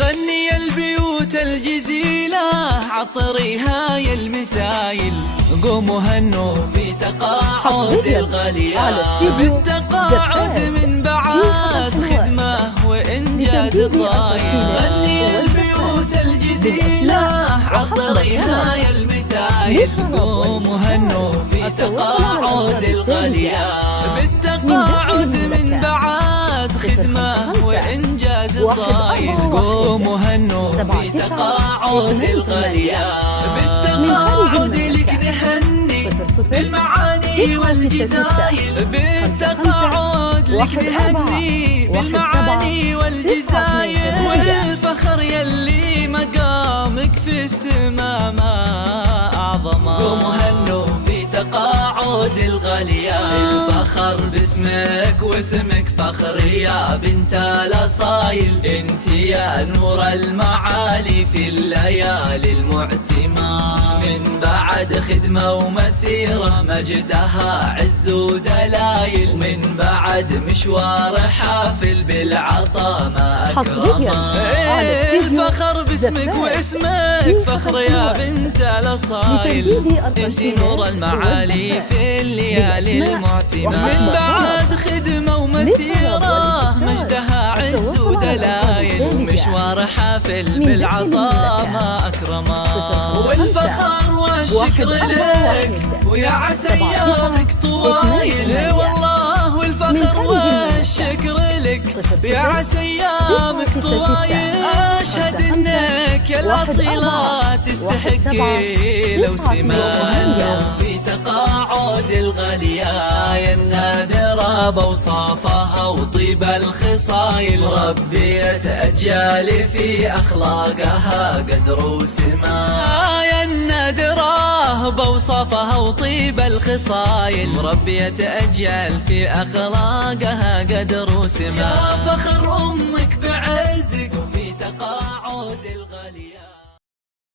غني البيوت الجزيلة عطريها يا المثايل، قوموا هنوا في تقاعد الغالية، بالتقاعد من بعد خدمة وإنجاز الطايل. غني البيوت الجزيلة عطريها يا المثايل، قوموا هنوا في تقاعد الغالية، بالتقاعد من بعد خدمة وإنجاز الطايل. قوموا هنوا في تقاعد الغالية، بالتقاعد لك نهني بالمعاني والجزايل، بالتقاعد لك نهني بالمعاني والجزايل، والفخر يلي مقامك في السما ما أعظمه. قوموا هنوا في تقاعد الغالية، الفخر باسمك واسمك فخر يا بنت الأصايل، انت يا نور المعالي في الليالي المعتمة، من بعد خدمة ومسيرة مجدها عز ودلايل، من بعد مشوار حافل بالعطا ما أكرمه. الفخر باسمك واسمك فخر يا بنت الأصايل، انت نور المعالي في الليالي المعتمة، من بعد خدمة ومسيرة مجدها عز ودلايل، مشوار حافل بالعطاء ما أكرمه. والفخر والشكر لك ويا عسى أيامك طويل، والله والفخر والشكر لك يا عسى أيامك طويل. أشهد إنك يا الأصيلة تستحقي لو سماها في تقاعد الغالية، يا النادرة بوصافها وطيب الخصايل، ربيت أجيال في أخلاقها قدر وسما، يا النادرة بوصافها وطيب الخصايل، ربيت أجيال في أخلاقها قدر وسما. يا فخر أمك بعزك وفي تقاعد